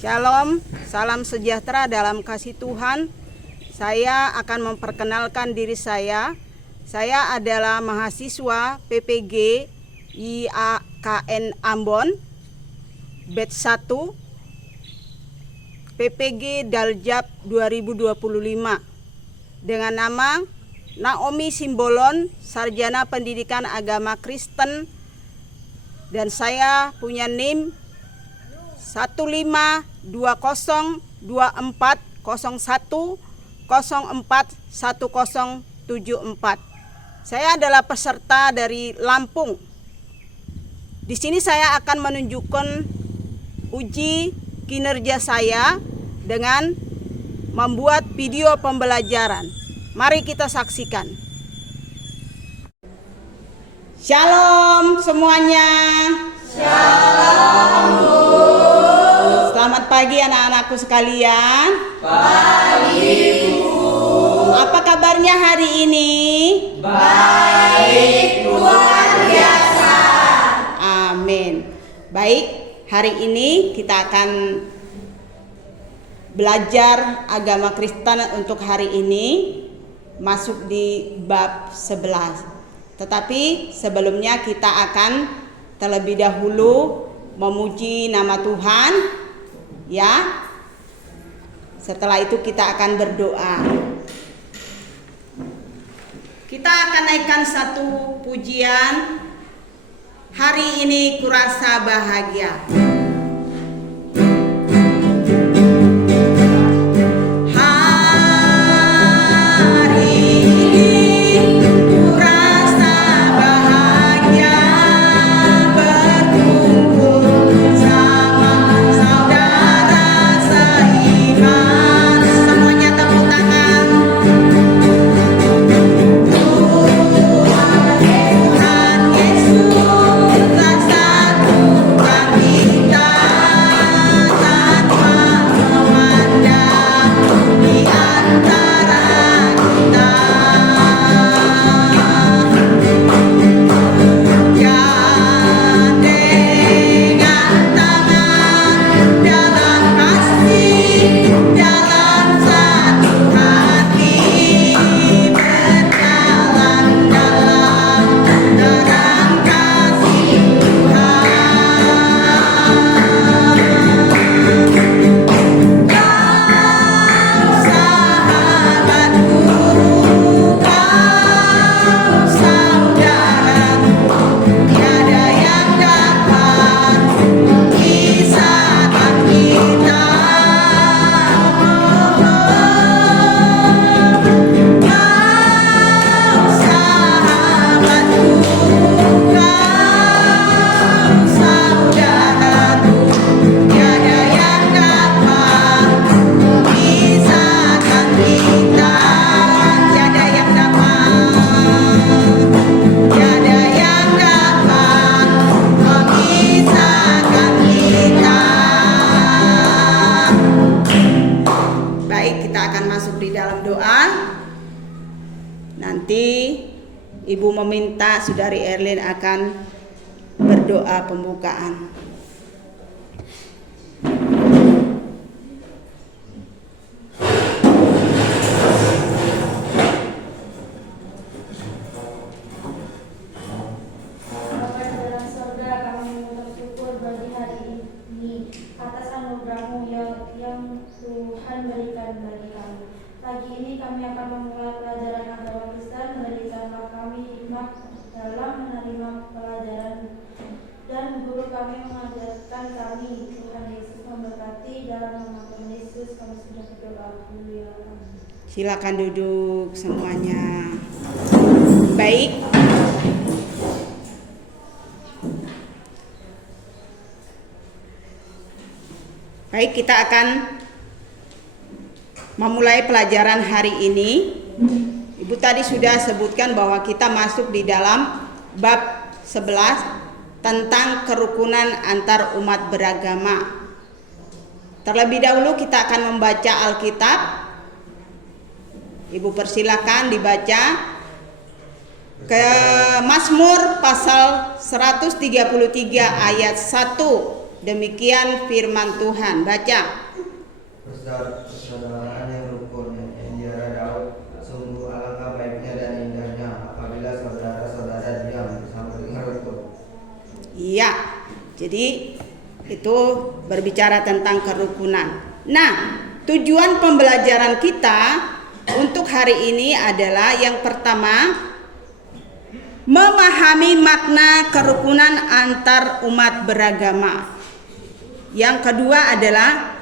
Shalom, salam sejahtera dalam kasih Tuhan. Saya akan memperkenalkan diri saya. Saya adalah mahasiswa PPG IAKN Ambon, batch 1, PPG Daljab 2025, dengan nama Naomi Simbolon, Sarjana Pendidikan Agama Kristen, dan saya punya NIM 15201041074. Saya adalah peserta dari Lampung. Di sini saya akan menunjukkan uji kinerja saya dengan membuat video pembelajaran. Mari kita saksikan. Shalom semuanya. Shalom. Selamat pagi anak-anakku sekalian. Pagi, Bu. Apa kabarnya hari ini? Baik, luar biasa. Amin. Baik, hari ini kita akan belajar agama Kristen untuk hari ini, masuk di bab 11. Tetapi sebelumnya kita akan terlebih dahulu memuji nama Tuhan, ya. Setelah itu kita akan berdoa. Kita akan naikkan satu pujian. Hari ini kurasa bahagia. Ibu meminta Saudari Erlin akan berdoa pembukaan. Pagi ini kami akan memulai pelajaran agama Kristen. Berikanlah kami hikmat dalam menerima pelajaran, dan guru kami mengajarkan kami. Tuhan Yesus memberkati. Dalam nama Tuhan Yesus kami sudah berdoa. Haleluya. Silakan duduk semuanya. Baik. Baik, kita akan memulai pelajaran hari ini. Ibu tadi sudah sebutkan bahwa kita masuk di dalam bab 11 tentang kerukunan antar umat beragama. Terlebih dahulu kita akan membaca Alkitab. Ibu persilakan dibaca ke Mazmur pasal 133 ayat 1 Demikian firman Tuhan. Baca. Persaudaraan yang rukun yang diarah Daud, sungguh alangkah baiknya dan indahnya apabila saudara-saudara diam bersama dengan rukun. Iya. Jadi itu berbicara tentang kerukunan. Nah, tujuan pembelajaran kita untuk hari ini adalah yang pertama, memahami makna kerukunan antar umat beragama. Yang kedua adalah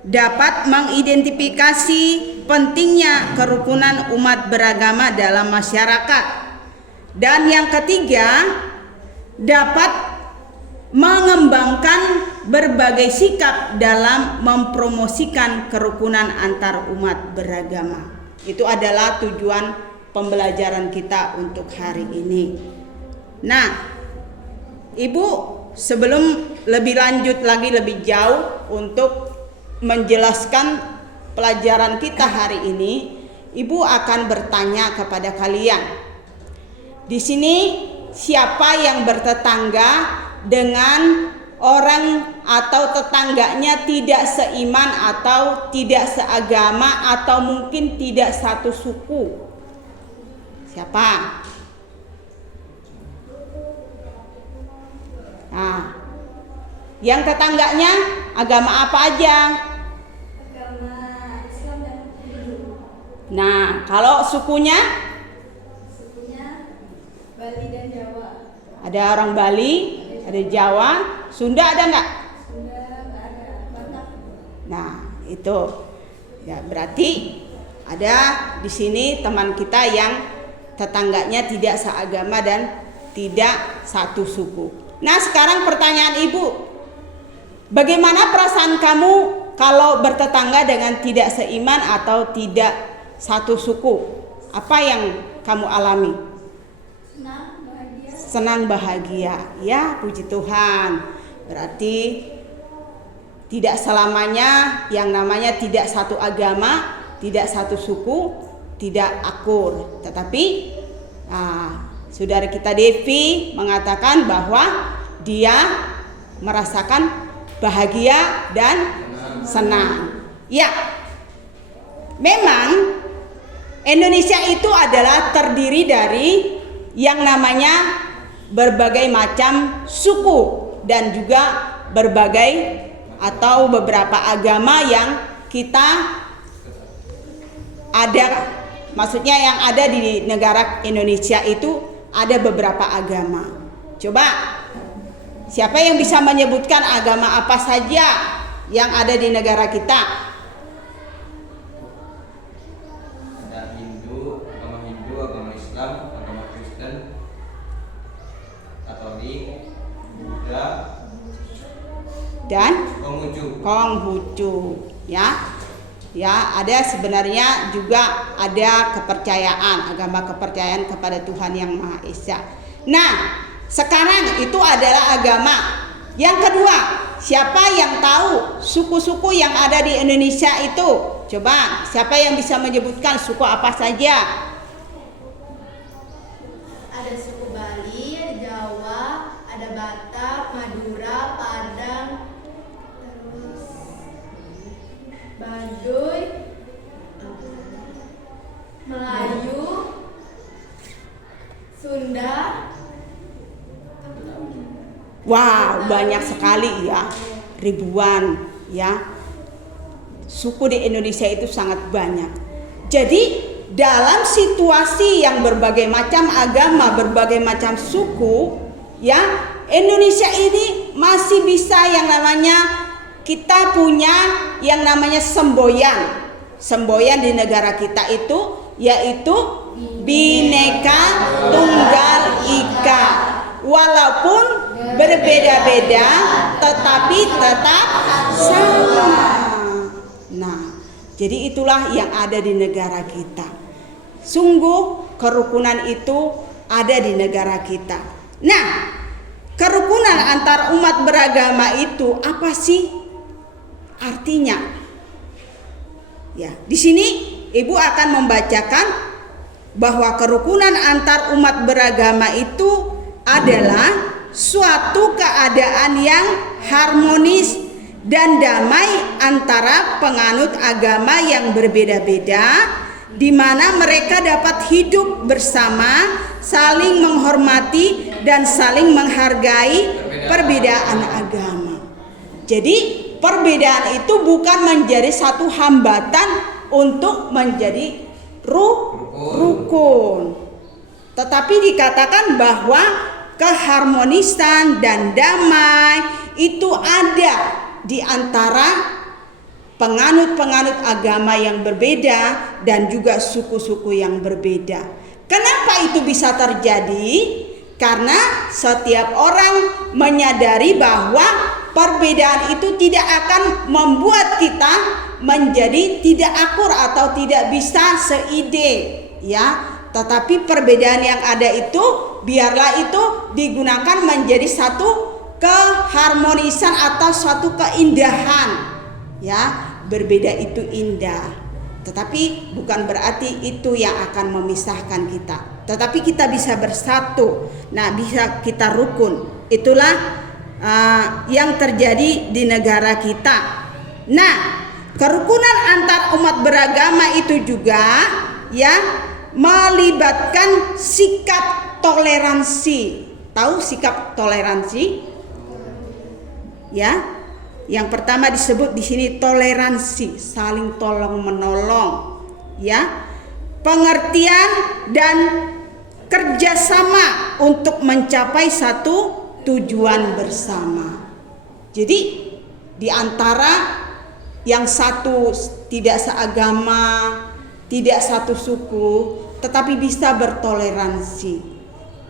dapat mengidentifikasi pentingnya kerukunan umat beragama dalam masyarakat. Dan yang ketiga, dapat mengembangkan berbagai sikap dalam mempromosikan kerukunan antar umat beragama. Itu adalah tujuan pembelajaran kita untuk hari ini. Nah, Ibu, sebelum lebih lanjut lagi lebih jauh untuk menjelaskan pelajaran kita hari ini, Ibu akan bertanya kepada kalian. Di sini siapa yang bertetangga dengan orang atau tetangganya tidak seiman atau tidak seagama atau mungkin tidak satu suku? Siapa? Nah, yang tetangganya agama apa aja? Agama Islam dan Hindu. Nah, kalau sukunya? Sukunya Bali dan Jawa. Ada orang Bali, ada Jawa, Sunda ada nggak? Sunda nggak ada, Batak. Nah, itu ya berarti ada di sini teman kita yang tetangganya tidak seagama dan tidak satu suku. Nah, sekarang pertanyaan Ibu, bagaimana perasaan kamu kalau bertetangga dengan tidak seiman atau tidak satu suku? Apa yang kamu alami? Senang, bahagia. Senang, bahagia. Ya, puji Tuhan. Berarti tidak selamanya yang namanya tidak satu agama, tidak satu suku, tidak akur. Tetapi saudara kita Devi mengatakan bahwa dia merasakan bahagia dan senang. Ya, memang Indonesia itu adalah terdiri dari yang namanya berbagai macam suku dan juga berbagai atau beberapa agama yang kita ada, maksudnya yang ada di negara Indonesia itu ada beberapa agama. Coba siapa yang bisa menyebutkan agama apa saja yang ada di negara kita? Ada Hindu, agama Islam, agama Kristen, Katolik, Buddha, Dan Konghucu. Konghucu, ya. Ya, ada sebenarnya juga ada kepercayaan, agama kepercayaan kepada Tuhan Yang Maha Esa. Nah, sekarang itu adalah agama. Yang kedua, siapa yang tahu suku-suku yang ada di Indonesia itu? Coba, siapa yang bisa menyebutkan suku apa saja? Ada suku Bali, ada Jawa, ada Batak, Madura, Padang, terus Baduy, Melayu, Sunda. Wah, banyak sekali ya, ribuan ya. Suku di Indonesia itu sangat banyak. Jadi dalam situasi yang berbagai macam agama, berbagai macam suku, ya, Indonesia ini masih bisa yang namanya kita punya yang namanya semboyan. Semboyan di negara kita itu yaitu Bhinneka Tunggal Ika. Walaupun berbeda-beda tetapi tetap sama. Nah, jadi itulah yang ada di negara kita. Sungguh kerukunan itu ada di negara kita. Nah, kerukunan antar umat beragama itu apa sih artinya? Ya, di sini Ibu akan membacakan bahwa kerukunan antar umat beragama itu adalah suatu keadaan yang harmonis dan damai antara penganut agama yang berbeda-beda, di mana mereka dapat hidup bersama, saling menghormati dan saling menghargai perbedaan agama. Jadi perbedaan itu bukan menjadi satu hambatan untuk menjadi rukun, tetapi dikatakan bahwa keharmonisan dan damai itu ada di antara penganut-penganut agama yang berbeda dan juga suku-suku yang berbeda. Kenapa itu bisa terjadi? Karena setiap orang menyadari bahwa perbedaan itu tidak akan membuat kita menjadi tidak akur atau tidak bisa seide, ya. Tetapi perbedaan yang ada itu biarlah itu digunakan menjadi satu keharmonisan atau suatu keindahan, ya. Berbeda itu indah, tetapi bukan berarti itu yang akan memisahkan kita, tetapi kita bisa bersatu. Nah, bisa kita rukun. Itulah yang terjadi di negara kita. Nah, kerukunan antar umat beragama itu juga ya melibatkan sikap toleransi. Tahu sikap toleransi? Ya. Yang pertama disebut di sini toleransi, saling tolong menolong, ya, pengertian dan kerjasama untuk mencapai satu tujuan bersama. Jadi di antara yang satu tidak seagama, tidak satu suku, tetapi bisa bertoleransi,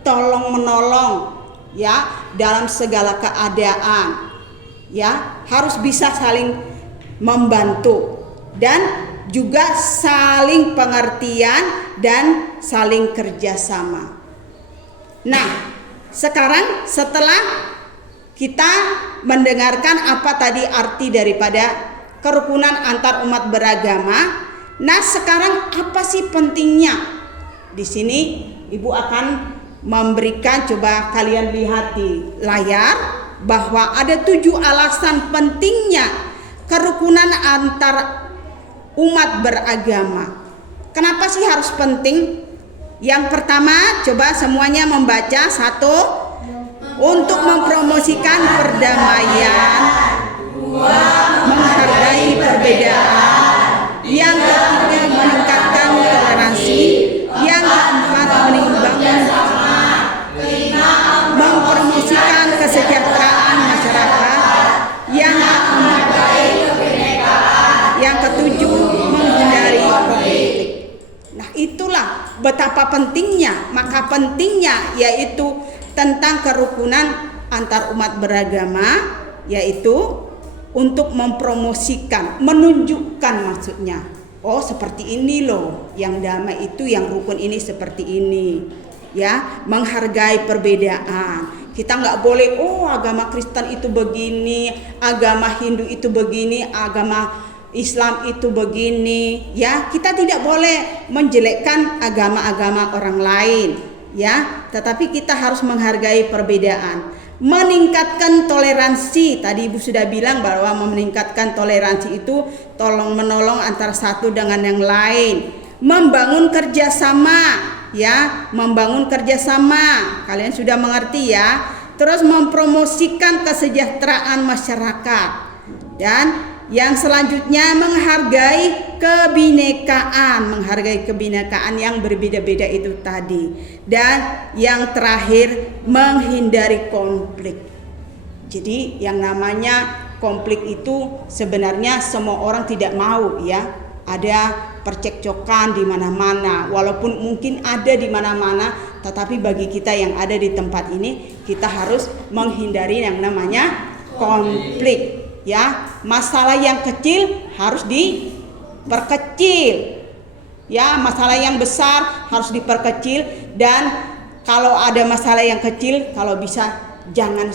tolong menolong, ya, dalam segala keadaan. Ya, harus bisa saling membantu dan juga saling pengertian dan saling kerjasama. Nah, sekarang setelah kita mendengarkan apa tadi arti daripada kerukunan antar umat beragama, nah sekarang apa sih pentingnya? Di sini Ibu akan memberikan, coba kalian lihat di layar, bahwa ada 7 alasan pentingnya kerukunan antar umat beragama. Kenapa sih harus penting? Yang pertama, coba semuanya membaca. 1, untuk mempromosikan perdamaian, 2, menghargai perbedaan, yang ketiga meningkatkan toleransi, yang keempat membangun, mempromosikan kesejahteraan masyarakat, yang yang ketujuh menghindari konflik. Nah, itulah betapa pentingnya, maka pentingnya yaitu tentang kerukunan antar umat beragama, yaitu untuk mempromosikan, menunjukkan maksudnya. Oh, seperti ini loh, yang damai itu, yang rukun ini seperti ini. Ya, menghargai perbedaan. Kita nggak boleh, oh agama Kristen itu begini, agama Hindu itu begini, agama Islam itu begini. Ya, kita tidak boleh menjelekkan agama-agama orang lain. Ya, tetapi kita harus menghargai perbedaan. Meningkatkan toleransi. Tadi Ibu sudah bilang bahwa meningkatkan toleransi itu tolong menolong antara satu dengan yang lain. Membangun kerjasama. Ya, membangun kerjasama, kalian sudah mengerti ya. Terus mempromosikan kesejahteraan masyarakat, dan yang selanjutnya menghargai kebinekaan yang berbeda-beda itu tadi, dan yang terakhir menghindari konflik. Jadi yang namanya konflik itu sebenarnya semua orang tidak mau, ya. Ada percekcokan di mana-mana, walaupun mungkin ada di mana-mana, tetapi bagi kita yang ada di tempat ini, kita harus menghindari yang namanya konflik, ya. Masalah yang kecil harus diperkecil, ya. Masalah yang besar harus diperkecil, dan kalau ada masalah yang kecil, kalau bisa jangan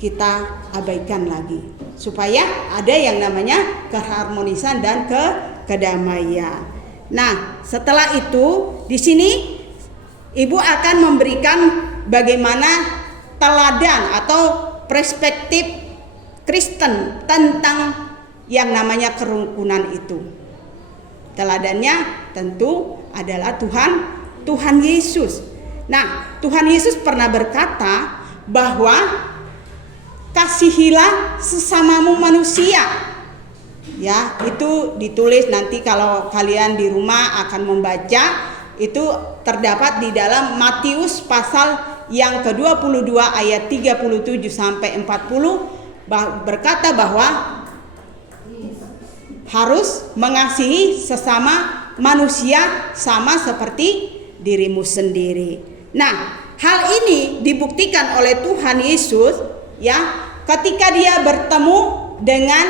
kita abaikan lagi, supaya ada yang namanya keharmonisan dan kedamaian. Nah, setelah itu di sini Ibu akan memberikan bagaimana teladan atau perspektif Kristen tentang yang namanya kerukunan itu. Teladannya tentu adalah Tuhan Yesus. Nah, Tuhan Yesus pernah berkata bahwa kasihilah sesamamu manusia. Ya, itu ditulis nanti kalau kalian di rumah akan membaca, itu terdapat di dalam Matius pasal yang ke-22 ayat 37 sampai 40 berkata bahwa harus mengasihi sesama manusia sama seperti dirimu sendiri. Nah, hal ini dibuktikan oleh Tuhan Yesus ya ketika dia bertemu dengan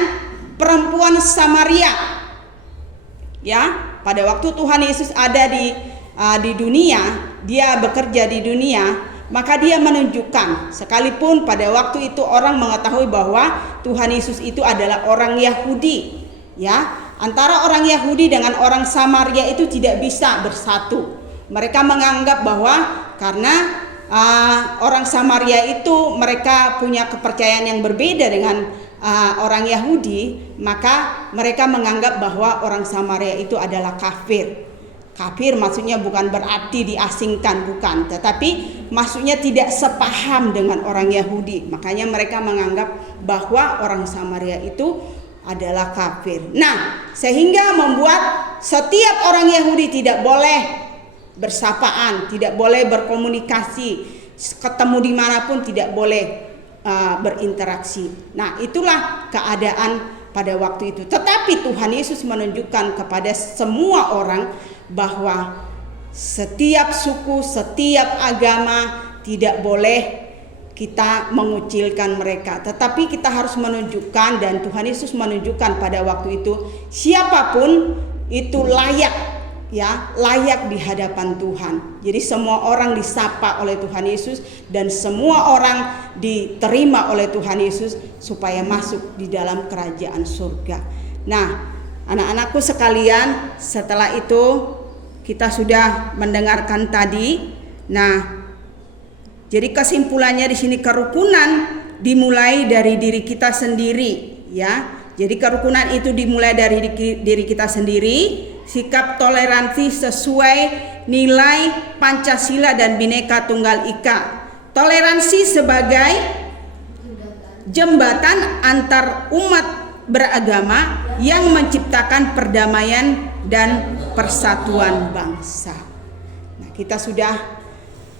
perempuan Samaria. Ya, pada waktu Tuhan Yesus ada di dunia, dia bekerja di dunia, maka dia menunjukkan, sekalipun pada waktu itu orang mengetahui bahwa Tuhan Yesus itu adalah orang Yahudi, ya, antara orang Yahudi dengan orang Samaria itu tidak bisa bersatu. Mereka menganggap bahwa karena orang Samaria itu mereka punya kepercayaan yang berbeda dengan orang Yahudi, maka mereka menganggap bahwa orang Samaria itu adalah kafir. Kafir maksudnya bukan berarti diasingkan, bukan, tetapi maksudnya tidak sepaham dengan orang Yahudi. Makanya mereka menganggap bahwa orang Samaria itu adalah kafir. Nah, sehingga membuat setiap orang Yahudi tidak boleh bersapaan, tidak boleh berkomunikasi, ketemu dimanapun tidak boleh berinteraksi. Nah, itulah keadaan pada waktu itu. Tetapi Tuhan Yesus menunjukkan kepada semua orang bahwa setiap suku, setiap agama tidak boleh kita mengucilkan mereka, tetapi kita harus menunjukkan, dan Tuhan Yesus menunjukkan pada waktu itu siapapun itu layak, ya, layak di hadapan Tuhan. Jadi semua orang disapa oleh Tuhan Yesus dan semua orang diterima oleh Tuhan Yesus supaya masuk di dalam kerajaan surga. Nah, anak-anakku sekalian, setelah itu kita sudah mendengarkan tadi. Nah, jadi kesimpulannya di sini kerukunan dimulai dari diri kita sendiri, ya. Jadi kerukunan itu dimulai dari diri kita sendiri. Sikap toleransi sesuai nilai Pancasila dan Bhinneka Tunggal Ika. Toleransi sebagai jembatan antar umat beragama yang menciptakan perdamaian dan persatuan bangsa. Nah, kita sudah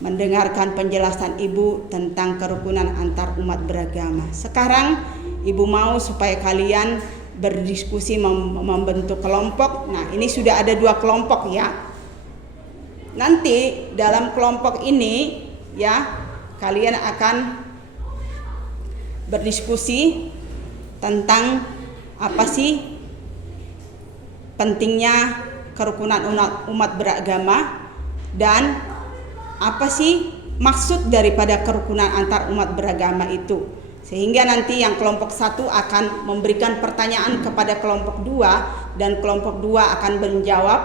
mendengarkan penjelasan Ibu tentang kerukunan antar umat beragama. Sekarang Ibu mau supaya kalian berdiskusi membentuk kelompok. Nah, ini sudah ada 2 kelompok, ya. Nanti dalam kelompok ini, ya, kalian akan berdiskusi tentang apa sih pentingnya kerukunan umat beragama dan apa sih maksud daripada kerukunan antar umat beragama itu. Sehingga nanti yang kelompok 1 akan memberikan pertanyaan kepada kelompok 2 dan kelompok 2 akan menjawab,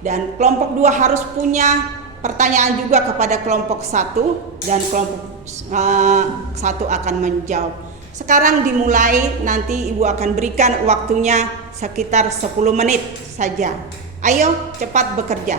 dan kelompok 2 harus punya pertanyaan juga kepada kelompok 1 dan kelompok 1 akan menjawab. Sekarang dimulai, nanti Ibu akan berikan waktunya sekitar 10 menit saja. Ayo cepat bekerja.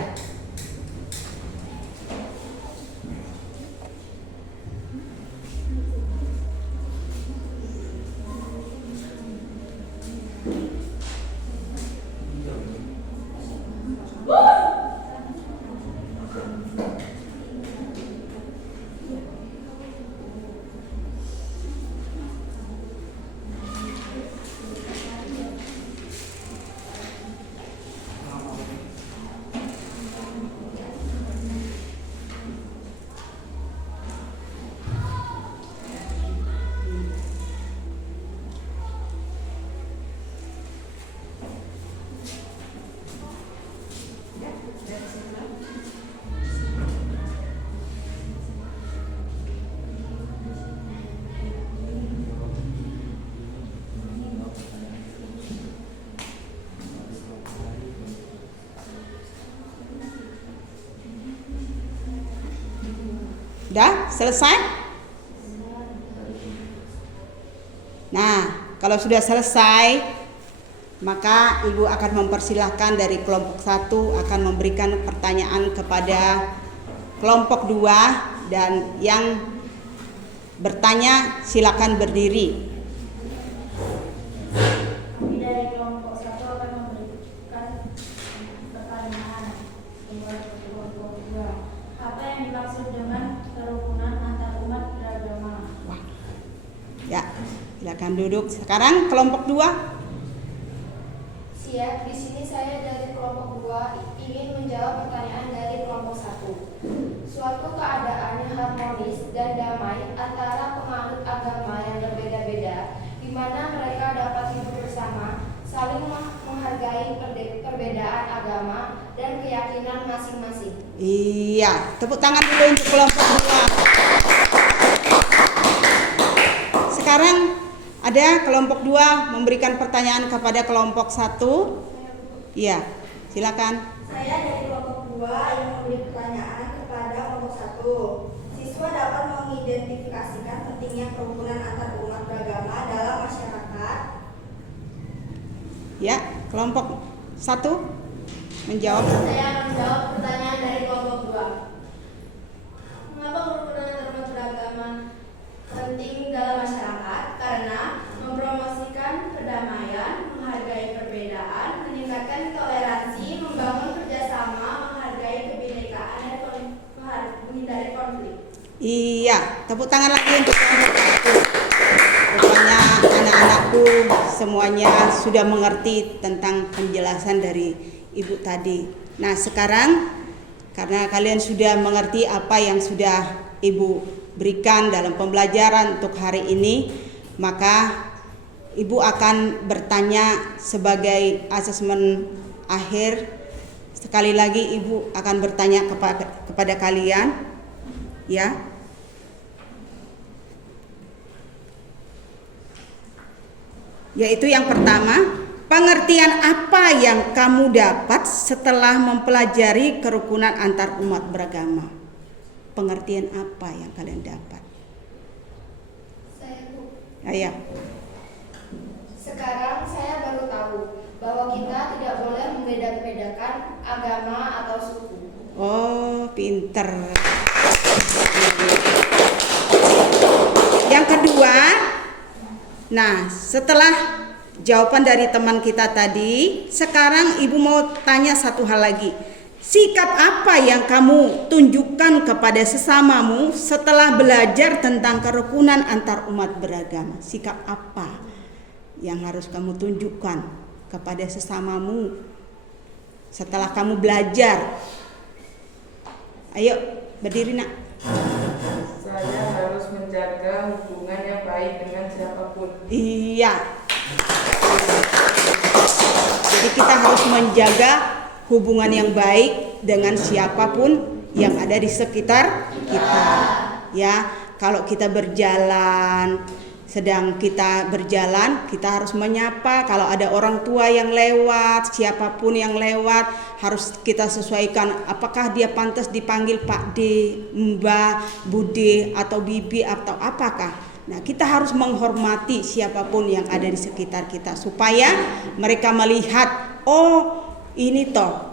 Udah selesai? kalau sudah selesai, maka Ibu akan mempersilahkan dari kelompok 1 akan memberikan pertanyaan kepada kelompok 2, dan yang bertanya silakan berdiri. Kami dari kelompok 1 akan memberikan pertanyaan kepada kelompok 2. Apa yang dimaksud dengan kerukunan antar umat beragama? Ya, silakan duduk. Sekarang kelompok 2. Siap, di sini saya dari kelompok 2 ingin menjawab pertanyaan dari kelompok 1. Suatu keadaan yang harmonis dan damai antara penganut agama yang berbeda-beda, di mana mereka dapat hidup bersama, saling menghargai perbedaan agama dan keyakinan masing-masing. Iya, tepuk tangan dulu untuk kelompok 2. Sekarang ada kelompok 2 memberikan pertanyaan kepada kelompok 1. Iya, silakan. Saya dari kelompok 2 yang memberi pertanyaan kepada kelompok 1. Siswa dapat mengidentifikasikan pentingnya kerukunan antar umat beragama dalam masyarakat. Ya, kelompok 1 menjawab. Saya akan menjawab pertanyaan dari kelompok 2. Mengapa kerukunan antar umat beragama penting dalam masyarakat? Karena mempromosikan perdamaian, menghargai perbedaan, meningkatkan toleransi, membangun kerjasama, menghargai kebinekaan, dan menghindari konflik. Iya, tepuk tangan lagi untuk kelompok 1. Pokoknya anak-anakku semuanya sudah mengerti tentang penjelasan dari Ibu tadi. Nah, sekarang karena kalian sudah mengerti apa yang sudah Ibu berikan dalam pembelajaran untuk hari ini, maka Ibu akan bertanya sebagai asesmen akhir. Sekali lagi Ibu akan bertanya kepada kalian, ya. Yaitu yang pertama, pengertian apa yang kamu dapat setelah mempelajari kerukunan antar umat beragama? Pengertian apa yang kalian dapat? Saya Bu. Ayo. Sekarang saya baru tahu bahwa kita tidak boleh membeda-bedakan agama atau suku. Oh, pinter. Yang kedua, nah setelah jawaban dari teman kita tadi, sekarang Ibu mau tanya satu hal lagi. Sikap apa yang kamu tunjukkan kepada sesamamu setelah belajar tentang kerukunan antar umat beragama? Sikap apa yang harus kamu tunjukkan kepada sesamamu setelah kamu belajar? Ayo, berdiri nak. Saya harus menjaga hubungan yang baik dengan siapapun. Iya. Jadi kita harus menjaga hubungan yang baik dengan siapapun yang ada di sekitar kita. Ya, kalau kita sedang kita berjalan, kita harus menyapa. Kalau ada orang tua yang lewat, siapapun yang lewat, harus kita sesuaikan apakah dia pantas dipanggil Pak D, Mbak, Bude, atau Bibi, atau apakah. Nah, kita harus menghormati siapapun yang ada di sekitar kita supaya mereka melihat, oh ini toh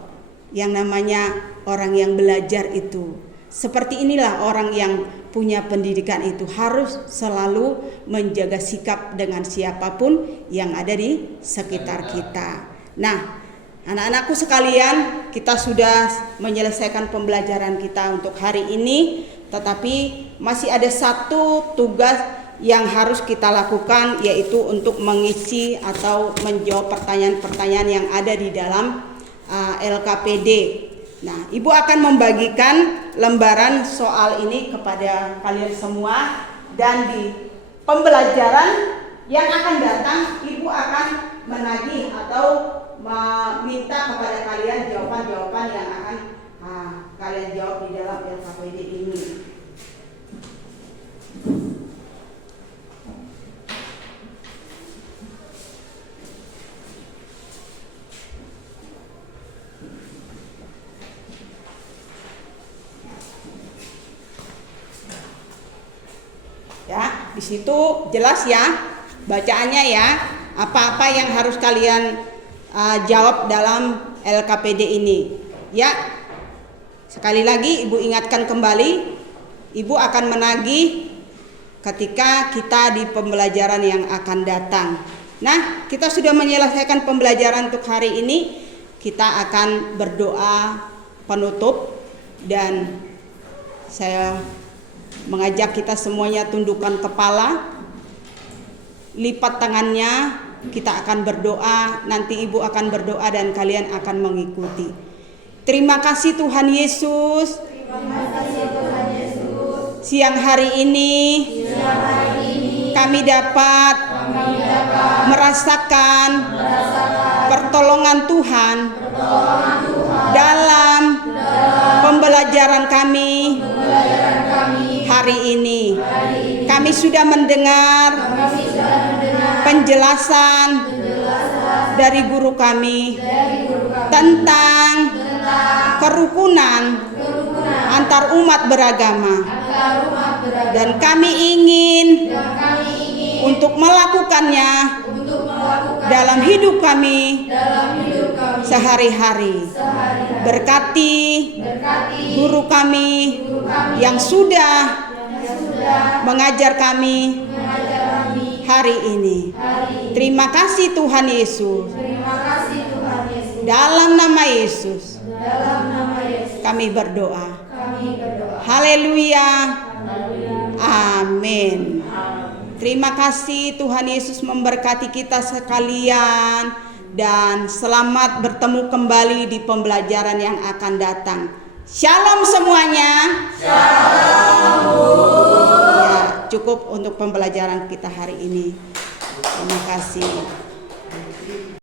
yang namanya orang yang belajar itu. Seperti inilah orang yang punya pendidikan itu harus selalu menjaga sikap dengan siapapun yang ada di sekitar kita. Nah, anak-anakku sekalian, kita sudah menyelesaikan pembelajaran kita untuk hari ini, tetapi masih ada satu tugas yang harus kita lakukan, yaitu untuk mengisi atau menjawab pertanyaan-pertanyaan yang ada di dalam LKPD. Nah, Ibu akan membagikan lembaran soal ini kepada kalian semua, dan di pembelajaran yang akan datang Ibu akan menagih atau meminta kepada kalian jawaban-jawaban yang akan kalian jawab di dalam LKPD ini. Ya, di situ jelas ya bacaannya ya. Apa-apa yang harus kalian jawab dalam LKPD ini. Ya. Sekali lagi Ibu ingatkan kembali, Ibu akan menagih ketika kita di pembelajaran yang akan datang. Nah, kita sudah menyelesaikan pembelajaran untuk hari ini. Kita akan berdoa penutup dan saya mengajak kita semuanya tundukkan kepala, lipat tangannya, kita akan berdoa, nanti Ibu akan berdoa dan kalian akan mengikuti. Terima kasih Tuhan Yesus. Siang hari ini kami dapat merasakan pertolongan Tuhan dalam pembelajaran kami hari ini. Kami sudah mendengar penjelasan dari guru kami tentang kerukunan antar umat beragama, dan kami ingin untuk melakukannya dalam hidup kami sehari-hari. Berkati guru kami yang sudah mengajar kami hari ini. Terima kasih Tuhan Yesus. Dalam nama Yesus kami berdoa. Haleluya. Amin. Terima kasih, Tuhan Yesus memberkati kita sekalian, dan selamat bertemu kembali di pembelajaran yang akan datang. Shalom semuanya. Ya, cukup untuk pembelajaran kita hari ini. Terima kasih.